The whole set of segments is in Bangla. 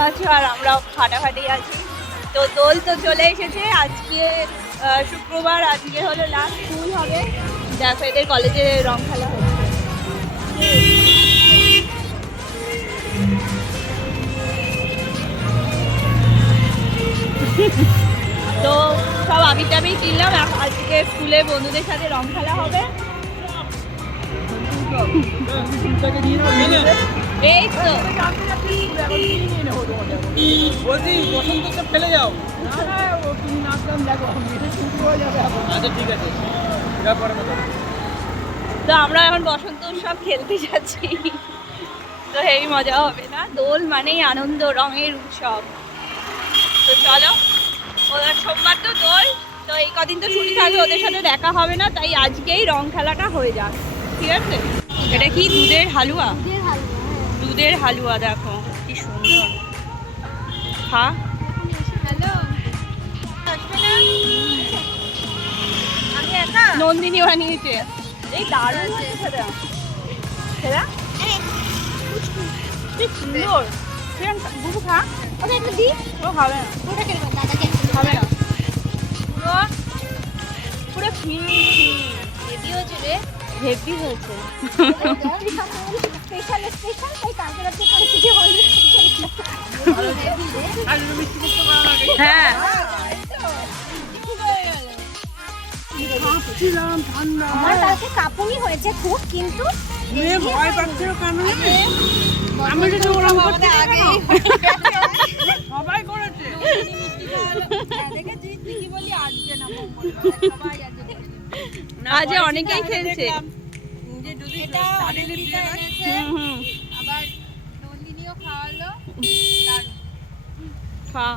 করছ আর আমরা ফাটাফাটি আছি। তো দোল তো চলে এসেছে। আজকে শুক্রবার আজকে হলো লাস্ট স্কুল হবে। দেখো এদের কলেজে রং খেলা হচ্ছে। তো সব আবির টাবির কিনলাম আজকে স্কুলে বন্ধুদের সাথে রং খেলা হবে। এই তো। বলছি বসন্ত সব ফেলে যাও। আচ্ছা ঠিক আছে। পরে কথা তো আমরা এখন বসন্ত উৎসব খেলতে যাচ্ছি। তো হেভি মজা হবে না? দোল মানেই আনন্দ রঙের উৎসব। তো চলো ওদের সোমবার তো দোল তো এই কদিন তো ছুটি থাকবে ওদের সাথে দেখা হবে না তাই আজকেই রং খেলাটা হয়ে যাক। ঠিক আছে? এটা কি দুধের হালুয়া? দুধের হালুয়া দেখো কি সুন্দর। খা। নন্দিনী বানিয়েছে এই দারুণ সুন্দর। বুবু খা। একটু দি ও খাবে না। ওটা কেন দাদাকে। খাবে না। পুরো পুরো ফিল রেডি হয়েছে রে। হেভি হয়েছে। স্পেশাল স্পেশাল তাই কালকে রাতে। হ্যাঁ। আমার কালকে কাপুনি হয়েছে খুব কিন্তু ভয় পাচ্ছিল কেন আমি যদি ওরকম করতে আগে সবাই করেছে আজ অনেকেই খেলছে। আবার নন্দিনীও খাওয়ালো। খা।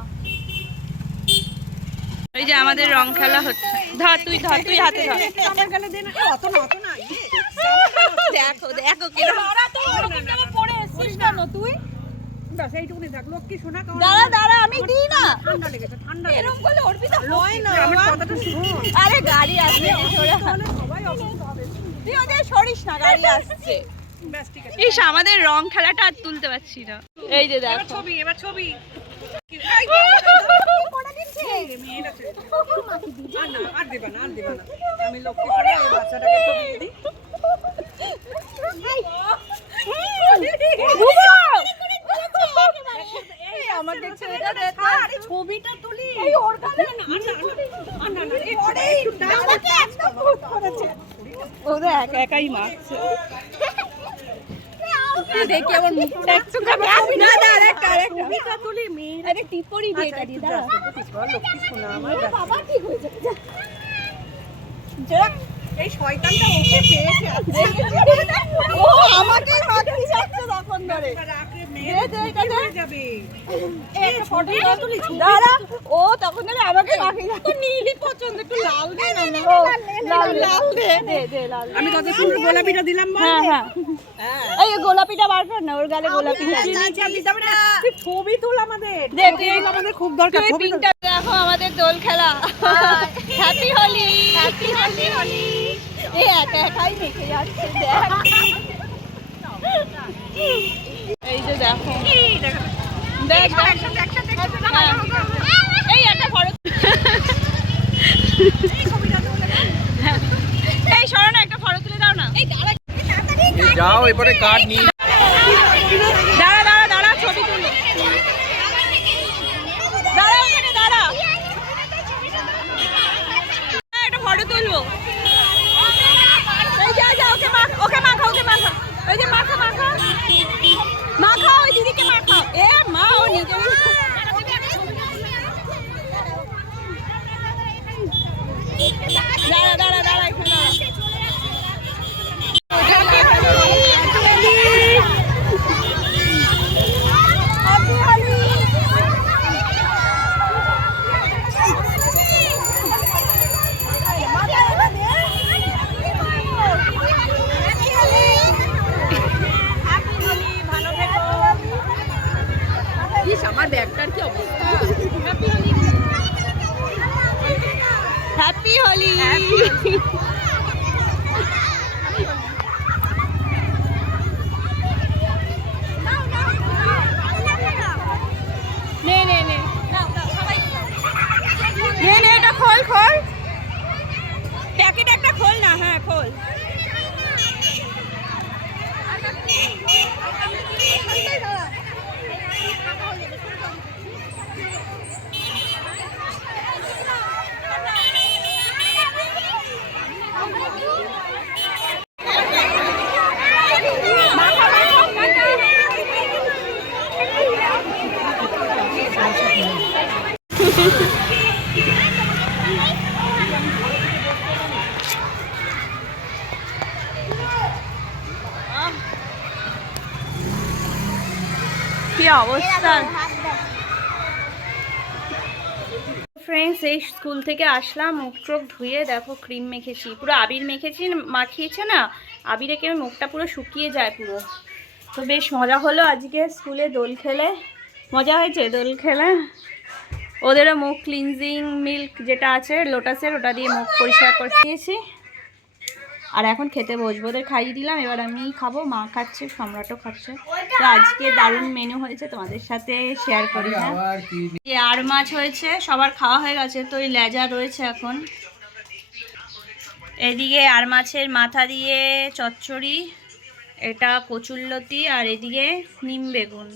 ওই যে আমাদের রং খেলা হচ্ছে। ধর তুই ধর তুই হাতে ধর। আমার গালে দে না অত না অত না ইয়ে, দেখো দেখো কীরকম। ব্যাস এইটুকুনি থাক লক্ষ্মী শোনা খাওয়া দাঁড়া দাঁড়া আমি দিই না। ঠান্ডা লেগেছে ঠান্ডা এরকম করলে অর্পিতা হয় না আমার কথাটা শোন। আরে গাড়ি আসছে সরে সবাই অসুস্থ হবে। তুই ওদের সরিস না গাড়ি আসছে। ব্যাস ঠিক আছে। ইস আমাদের রং খেলাটা আর তুলতে পারছি না। এই যে দেখো। ছবি এবার ছবি। মেয়েরা ছেড়ে দে। আর না আর দেবা না আর দেবা না। আমি লক্ষ্মী বাচ্চাটাকে একটু দিয়ে দিই এই আমাকে ছেলেটা দেখো আরে ছবিটা তুলি। এই ওর কাছে না আর না না না এই আমাকে একদম ভূত করেছে। ওদের একা একাই মারছে। দেখি আমার মুখটা। একটু না না আরেকটা আরেকটা। ছবিটা তুলি মেয়ে আরে টিপরি দিয়ে এটা দিয়ে দাঁড়া। লক্ষ্মী শোনা আমার বাবা ঠিক এই শয়তানটা ওকে পেয়েছে। ও আমাকে মারতে যাচ্ছে তখন ধরে দাঁড়া ও তখন আমাকে নীলই পছন্দ একটু লাল দে না লাল লাল দে। আমি কত সুন্দর গোলাপিটা দিলাম হ্যাঁ হ্যাঁ। হ্যাঁ। এই গোলাপিটা বার কর না ওর গালে গোলাপিটা ছবি তুল আমাদের। খুব দরকার ছবি দেখো আমাদের দোল খেলা। হ্যাপি হোলি হ্যাপি হোলি হোলি এই একা একাই মেখে যাচ্ছে দেখ। এই যে দেখো। দেখ। দেখ। হ্যাঁ। এই একটা ফটো। এই সরো না। একটা ফটো তুলে দাও না। এই যাও এবারে কার্ড নিয়ে happy. খোল প্যাকেট একটা খোল না হ্যাঁ খোল কি অবস্থা? ফ্রেন্ডস এই স্কুল থেকে আসলাম, মুখ টুক ধুয়ে দেখো ক্রিম মেখেছি। পুরো আবির মেখেছি, মাখিয়েছে না? আবিরে কেমন মুখটা পুরো শুকিয়ে যায় পুরো? তো বেশ মজা হলো আজকে স্কুলে দোল খেলে। মজা হয়েছে দোল খেলে? ওদেরও মুখ ক্লিনজিং মিল্ক যেটা আছে লোটাসের ওটা দিয়ে মুখ পরিষ্কার করে দিয়েছি আর এখন খেতে বসবো। ওদের খাইয়ে দিলাম এবার আমি খাব মা খাচ্ছে সম্রাটও খাচ্ছে। তো আজকে দারুণ মেনু হয়েছে তোমাদের সাথে শেয়ার করি হ্যাঁ? আবার কি যে আর মাছ হয়েছে সবার খাওয়া হয়ে গেছে তো ওই লেজা রয়েছে এখন। এদিকে আর মাছের মাথা দিয়ে চচ্চড়ি এটা কচুল্লতি আর এদিকে নিম বেগুন।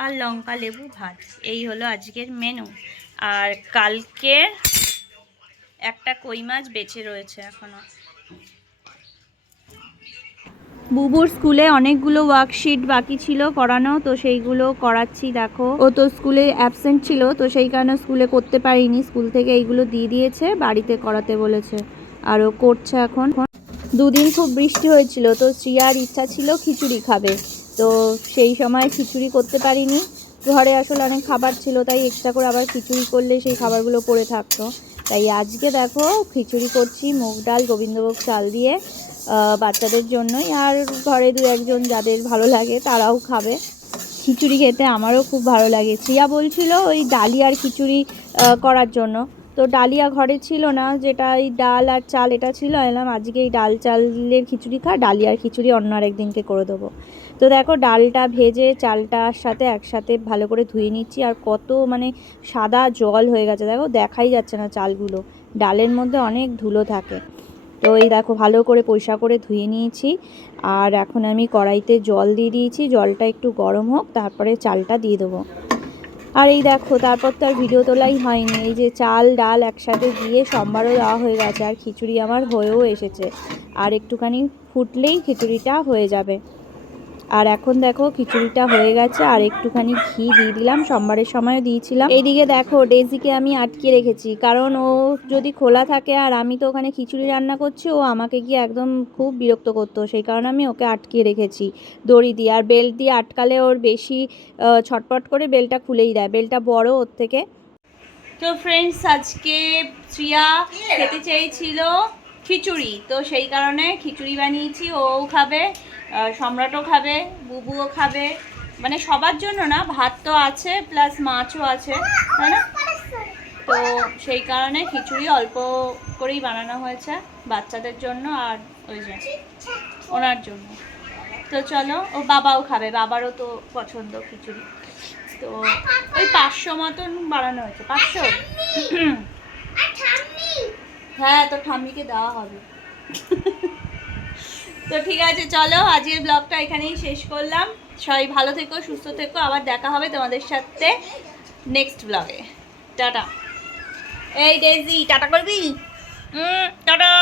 আর লঙ্কা লেবু ভাত। এই হলো আজকের মেনু আর কালকে একটা কই মাছ বেঁচে রয়েছে এখনও। বুবুর স্কুলে অনেকগুলো ওয়ার্কশিট বাকি ছিল করানো তো সেইগুলো করাচ্ছি, দেখো। ও তো স্কুলে অ্যাবসেন্ট ছিল, তো সেই কারণে স্কুলে করতে পারিনি। স্কুল থেকে এইগুলো দিয়ে দিয়েছে, বাড়িতে করাতে বলেছে। আর ও করছে এখন। দুদিন খুব বৃষ্টি হয়েছিল, তো শ্রিয়ার ইচ্ছা ছিল খিচুড়ি খাবে। তো সেই সময় খিচুড়ি করতে পারিনি। ঘরে আসলে অনেক খাবার ছিল, তাই এক্সট্রা করে আবার খিচুড়ি করলে সেই খাবারগুলো পড়ে থাকতো। তাই আজকে দেখো খিচুড়ি করছি, মুগ ডাল, গোবিন্দভোগ চাল দিয়ে বাচ্চাদের জন্যই। আর ঘরে দু একজন যাদের ভালো লাগে তারাও খাবে। খিচুড়ি খেতে আমারও খুব ভালো লাগে। শ্রিয়া বলছিল ওই ডালি আর খিচুড়ি করার জন্য। তো ডালিয়া ঘরে ছিল না, যেটা এই ডাল আর চাল, এটা ছিল, এলাম আজকে এই ডাল চালের খিচুড়ি খা, ডালিয়ার খিচুড়ি অন্য আরেকদিনকে করে দেবো। তো দেখো ডালটা ভেজে চালটার সাথে একসাথে ভালো করে ধুয়ে নিচ্ছি, আর কত মানে সাদা জল হয়ে গেছে, দেখো দেখাই যাচ্ছে না চালগুলো, ডালের মধ্যে অনেক ধুলো থাকে। তো এই দেখো ভালো করে পয়সা করে ধুয়ে নিয়েছি, আর এখন আমি কড়াইতে জল দিয়ে দিয়েছি, জলটা একটু গরম হোক, তারপরে চালটা দিয়ে দেবো। আর এই দেখো, তারপর তো আর ভিডিও তোলাই হয়নি। এই যে চাল, ডাল একসাথে দিয়ে সোমবারও দেওয়া হয়ে গেছে, আর খিচুড়ি আমার হয়েও এসেছে। আর একটুখানি ফুটলেই খিচুড়িটা হয়ে যাবে। আর এখন দেখো খিচুড়িটা হয়ে গেছে, আর একটুখানি ঘি দিয়ে দিলাম, সোমবারের সময়ও দিয়েছিলাম। এইদিকে দেখো ডেজিকে আমি আটকে রেখেছি, কারণ ও যদি খোলা থাকে আর আমি তো ওখানে খিচুড়ি রান্না করছি, ও আমাকে গিয়ে একদম খুব বিরক্ত করতো, সেই কারণে আমি ওকে আটকে রেখেছি দড়ি দিয়ে। আর বেল্ট দিয়ে আটকালে ওর বেশি ছটপট করে বেলটা খুলেই দেয়, বেলটা বড় ওর থেকে। তো ফ্রেন্ডস আজকে শ্রিয়া খেতে চেয়েছিল খিচুড়ি, তো সেই কারণে খিচুড়ি বানিয়েছি, ও খাবে। সম্রাটও খাবে বুবুও খাবে। মানে সবার জন্য না ভাত তো আছে প্লাস মাছও আছে তাই না? তো সেই কারণে খিচুড়ি অল্প করেই বানানো হয়েছে বাচ্চাদের জন্য আর ওই যে ওনার জন্য। তো চলো ও বাবাও খাবে বাবারও তো পছন্দ খিচুড়ি। তো ওই পাঁচশো মতন বানানো হয়েছে পাঁচশো? হ্যাঁ তো ঠাম্মিকে দেওয়া হবে। তো ঠিক আছে, চলো, আজকের ব্লগটা এখানেই শেষ করলাম। সবাই ভালো থেকো, সুস্থ থেকো, আবার দেখা হবে তোমাদের সাথে নেক্সট ব্লগে টাটা। এই ডেজি টাটা করবি? টাটা।